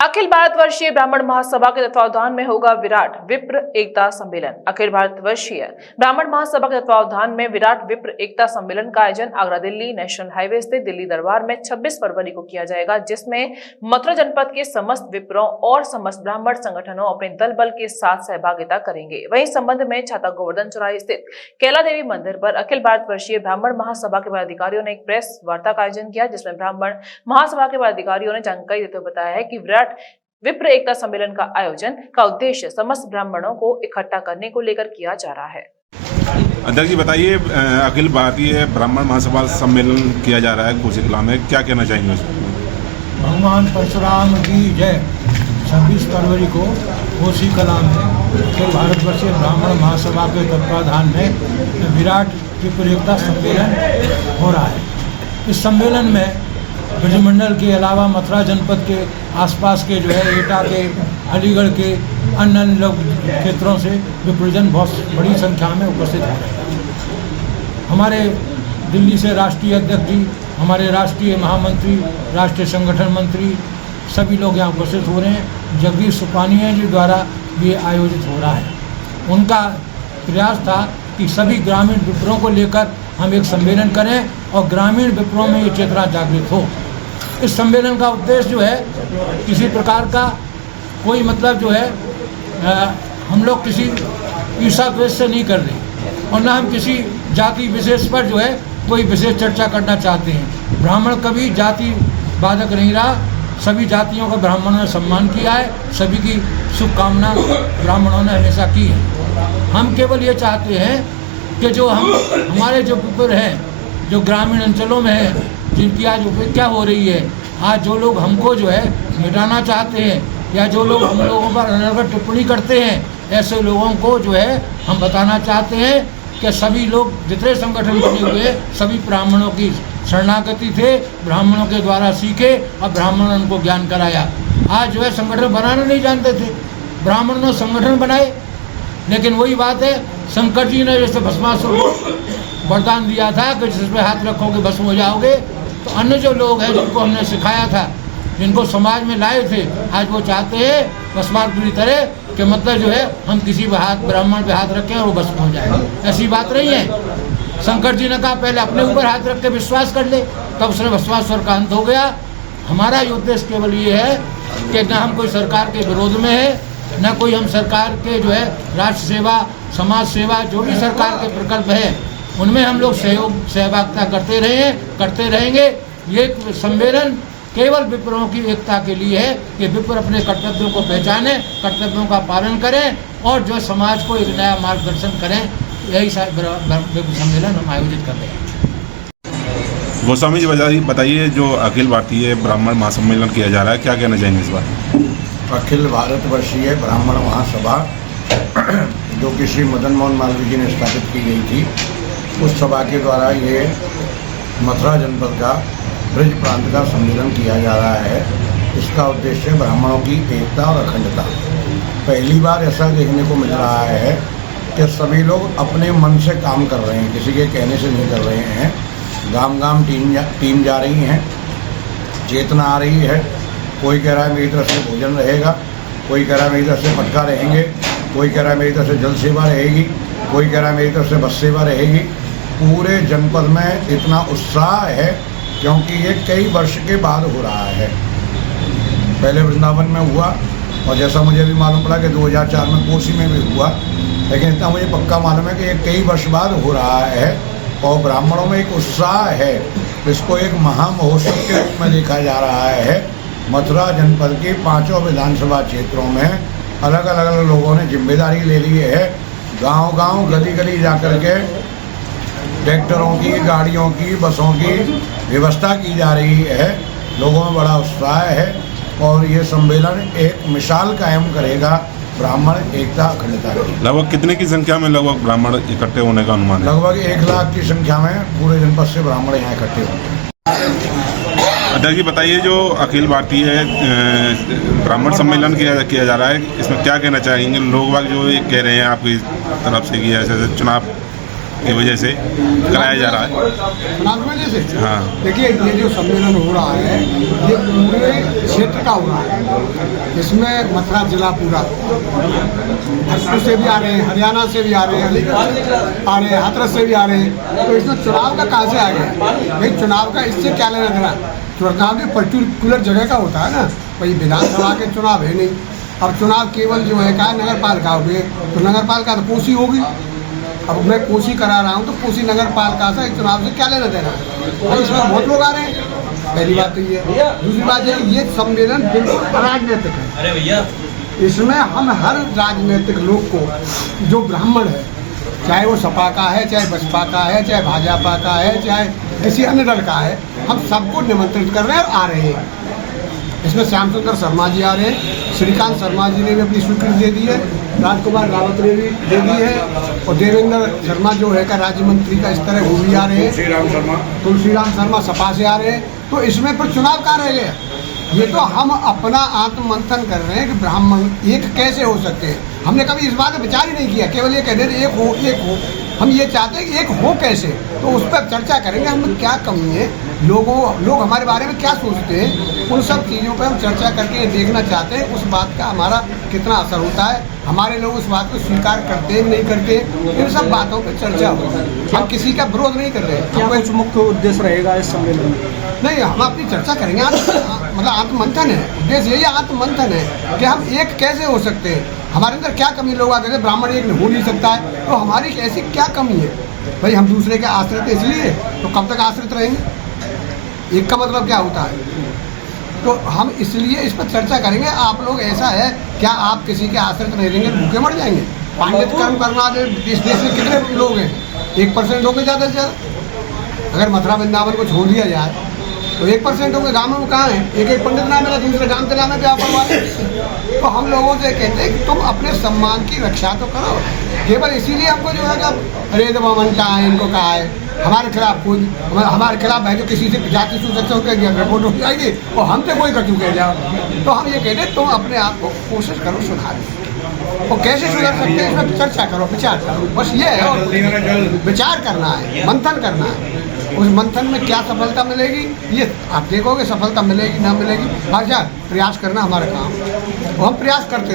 अखिल भारतवर्षीय ब्राह्मण महासभा के तत्वावधान में होगा विराट विप्र एकता सम्मेलन। अखिल भारतवर्षीय ब्राह्मण महासभा के तत्वावधान में विराट विप्र एकता सम्मेलन का आयोजन आगरा दिल्ली नेशनल हाईवे स्थित दिल्ली दरबार में 26 फरवरी को किया जाएगा, जिसमें मथुरा जनपद के समस्त विप्रों और समस्त ब्राह्मण संगठनों अपने दल बल के साथ सहभागिता करेंगे। वहीं इस संबंध में छाता गोवर्धन चौराहे स्थित कैला देवी मंदिर पर अखिल भारतवर्षीय ब्राह्मण महासभा के पदाधिकारियों ने एक प्रेस वार्ता का आयोजन किया, जिसमें ब्राह्मण महासभा के पदाधिकारियों ने जानकारी देते हुए बताया है कि विराट विप्र एकता सम्मेलन का आयोजन का उद्देश्य समस्त ब्राह्मणों को इकट्ठा करने को लेकर किया जा रहा है। अध्यक्ष जी बताइए, अखिल भारतीय ब्राह्मण महासभा सम्मेलन किया जा रहा है कोसी कला में, क्या कहना चाहेंगे उसमें? भगवान परशुराम की जय। 26 फरवरी को कोसी कला में अखिल भारतवर्षीय ब्राह्मण महासभा के तत्वाधान में विराट विप्र एकता सम्मेलन हो रहा है। इस सम्मेलन में ब्रजमंडल के अलावा मथुरा जनपद के आसपास के एटा के, अलीगढ़ के अन्य लोग क्षेत्रों से विप्रजन बहुत बड़ी संख्या में उपस्थित हो रहे हैं। हमारे दिल्ली से राष्ट्रीय अध्यक्ष जी, हमारे राष्ट्रीय महामंत्री, राष्ट्रीय संगठन मंत्री सभी लोग यहाँ उपस्थित हो रहे हैं। जगदीश सुपानिया जी द्वारा ये आयोजित हो रहा है। उनका प्रयास था कि सभी ग्रामीण विप्रों को लेकर हम एक सम्मेलन करें और ग्रामीण विप्रों में ये चेतना जागृत हो। इस सम्मेलन का उद्देश्य किसी प्रकार का कोई हम लोग किसी ईर्षा द्वेष से नहीं कर रहे और न हम किसी जाति विशेष पर कोई विशेष चर्चा करना चाहते हैं। ब्राह्मण कभी जाति बाधक नहीं रहा, सभी जातियों का ब्राह्मणों ने सम्मान किया है, सभी की शुभकामना ब्राह्मणों ने हमेशा की है। हम केवल ये चाहते हैं कि जो हमारे जो विप्र हैं, जो ग्रामीण अंचलों में हैं, जिनकी आज उपेक्षा हो रही है, आज जो लोग हमको मिटाना चाहते हैं या जो लोग हम लोगों पर अनर्गल टिप्पणी करते हैं, ऐसे लोगों को हम बताना चाहते हैं कि सभी लोग जितने संगठन बने हुए सभी ब्राह्मणों की शरणागति थे, ब्राह्मणों के द्वारा सीखे और ब्राह्मणों ने उनको ज्ञान कराया। आज संगठन बनाना नहीं जानते थे, ब्राह्मणों ने संगठन बनाए। लेकिन वही बात है, शंकर जी ने जैसे भस्मासुर को वरदान दिया था कि जिस पे हाथ रखोगे भस्म हो जाओगे, तो अन्य जो लोग हैं जिनको हमने सिखाया था, जिनको समाज में लाए थे, आज वो चाहते हैं भस्मासुर पूरी तरह कि हम किसी पे हाथ, ब्राह्मण पे हाथ रखें और वो भस्म हो जाए। ऐसी बात नहीं है। शंकर जी ने कहा पहले अपने ऊपर हाथ रख के विश्वास कर ले, तब उसने भस्मासुर का अंत हो गया। हमारा उद्देश्य केवल ये है कि न हम कोई सरकार के विरोध में है, न कोई हम सरकार के राष्ट्र सेवा, समाज सेवा, जो भी सरकार के प्रकल्प है उनमें हम लोग सहभागिता करते रहेंगे। ये सम्मेलन केवल विप्रों की एकता के लिए है कि विप्र अपने कर्तव्यों को पहचाने, कर्तव्यों का पालन करें और समाज को एक नया मार्गदर्शन करें। यही सम्मेलन हम आयोजित कर रहे हैं। गोस्वामी जी बताइए, जो अखिल भारतीय ब्राह्मण महासम्मेलन किया जा रहा है, क्या कहना चाहेंगे इस बार? अखिल भारतवर्षीय ब्राह्मण महासभा जो कि श्री मदन मोहन मालवीय जी ने स्थापित की गई थी, उस सभा के द्वारा ये मथुरा जनपद का ब्रज प्रांत का सम्मेलन किया जा रहा है। इसका उद्देश्य ब्राह्मणों की एकता और अखंडता। पहली बार ऐसा देखने को मिल रहा है कि सभी लोग अपने मन से काम कर रहे हैं, किसी के कहने से नहीं कर रहे हैं। गांव गांव टीम जा रही हैं, चेतना आ रही है। कोई कह रहा है मेरी तरफ से भोजन रहेगा, कोई कह रहा है मेरी तरफ से पटका रहेंगे, कोई कह रहा है मेरी तरफ से जल सेवा रहेगी, कोई कह रहा है मेरी तरफ से बस सेवा रहेगी। पूरे जनपद में इतना उत्साह है क्योंकि ये कई वर्ष के बाद हो रहा है। पहले वृंदावन में हुआ और जैसा मुझे भी मालूम पड़ा कि 2004 में कोसी में भी हुआ, लेकिन इतना मुझे पक्का मालूम है कि ये कई वर्ष बाद हो रहा है और ब्राह्मणों में एक उत्साह है। इसको एक महामहोत्सव के रूप में देखा जा रहा है। मथुरा जनपद के 5 विधानसभा क्षेत्रों में अलग अलग लोगों ने जिम्मेदारी ले ली है। गांव-गांव, गली-गली जाकर के ट्रैक्टरों की, गाड़ियों की, बसों की व्यवस्था की जा रही है। लोगों में बड़ा उत्साह है और ये सम्मेलन एक मिसाल कायम करेगा ब्राह्मण एकता अखंडता की। लगभग कितने की संख्या में लगभग ब्राह्मण इकट्ठे होने का अनुमान है? लगभग 1 लाख की संख्या में पूरे जनपद से ब्राह्मण यहाँ इकट्ठे होंगे। अध्यक्ष जी बताइए, जो अखिल भारतीय ब्राह्मण सम्मेलन किया जा रहा है, इसमें क्या कहना चाहेंगे? लोग बाग जो कह रहे हैं आपकी तरफ से कि ऐसे चुनाव की वजह से कराया जा रहा है? चुनाव की वजह से हाँ। देखिए, ये जो सम्मेलन हो रहा है ये पूरे क्षेत्र का हो रहा है। इसमें मथुरा जिला पूरा, भरतपुर से भी आ रहे हैं, हरियाणा से भी आ रहे हैं, अलीगढ़ से आ रहे हैं, हाथरस से भी आ रहे हैं। तो इसमें चुनाव का कहाँ से आ गया भाई? चुनाव का इससे क्या लेना देना? चुनाव भी पर्टिकुलर जगह का होता है ना भाई। विधानसभा के चुनाव है नहीं। अब चुनाव केवल जो है क्या नगर पालिका हो गए, तो नगर पालिका तो कोसी होगी। अब मैं कोसी करा रहा हूँ तो कोसी नगर पालिका से चुनाव से क्या लेना देना है भाई? इसमें बहुत लोग आ रहे हैं, पहली बात तो ये। दूसरी बात ये सम्मेलन बिल्कुल अराजनीतिक है। अरे भैया, इसमें हम हर राजनीतिक लोग को, जो ब्राह्मण है, चाहे वो सपा का है, चाहे बसपा का है, चाहे भाजपा का है, चाहे किसी अन्य दल का है, हम सबको निमंत्रित कर रहे हैं और आ रहे हैं। इसमें श्याम सुंदर शर्मा जी आ रहे हैं, श्रीकांत शर्मा जी ने भी अपनी स्वीकृति दे दी है, राजकुमार रावत ने भी दे दी है, और देवेंद्र शर्मा जो है का राज्य मंत्री का स्तर है वो भी आ रहे हैं, तुलसीराम शर्मा सपा से आ रहे हैं। तो इसमें पर चुनाव कहाँ रह गया? ये तो हम अपना आत्ममंथन कर रहे हैं कि ब्राह्मण एक कैसे हो सकते हैं। हमने कभी इस बात पर विचार ही नहीं किया, केवल ये कहते हैं एक हो। हम ये चाहते हैं कि एक हो कैसे, तो उस पर चर्चा करेंगे। हमें क्या कमी है, लोग हमारे बारे में क्या सोचते हैं, उन सब चीज़ों पर हम चर्चा करके देखना चाहते हैं उस बात का हमारा कितना असर होता है, हमारे लोग उस बात को स्वीकार करते हैं नहीं करते, इन सब बातों पर चर्चा हो। हम किसी का विरोध नहीं कर रहे हैं। क्या कुछ मुख्य उद्देश्य रहेगा इस सम्मेलन में? नहीं, हम अपनी चर्चा करेंगे। मतलब आत्ममंथन है, उद्देश्य यही आत्ममंथन है कि हम एक कैसे हो सकते हैं, हमारे अंदर क्या कमी। लोग आगे ब्राह्मण एक हो नहीं सकता है, तो हमारी ऐसी क्या कमी है भाई? हम दूसरे के आश्रित इसलिए, तो कब तक आश्रित रहेंगे? एक का मतलब क्या होता है? तो हम इसलिए इस पर चर्चा करेंगे। आप लोग ऐसा है, क्या आप किसी के आश्रित नहीं रहेंगे, भूखे मर जाएंगे? पांडित कर्म करना इस देश में कितने लोग हैं? 1% होंगे ज़्यादा से ज़्यादा। अगर मथुरा वृंदावन को छोड़ दिया जाए तो 1% होंगे। गाँवों में कहाँ है? एक पंडित नाम है, दूसरे गाँव के नाम है व्यापार वाले। तो हम लोगों से कहते हैं कि तुम अपने सम्मान की रक्षा तो करो। केवल इसीलिए हमको जो है अरे दबामंटा है, इनको कहा है हमारे खिलाफ कोई, हमारे खिलाफ है जो किसी से जाति सुरक्षा रिपोर्ट हो जाएगी और हमसे कोई कटू कह जाओ। तो हम ये कहते हैं तुम अपने आप को कोशिश करो सुधारने। और कैसे सुधर सकते हैं इसमें चर्चा करो, विचार करो, बस ये है। और विचार करना है, मंथन करना है। उस मंथन में क्या सफलता मिलेगी ये आप देखोगे, सफलता मिलेगी ना मिलेगी, अच्छा प्रयास करना हमारा काम, और हम प्रयास करते रहे।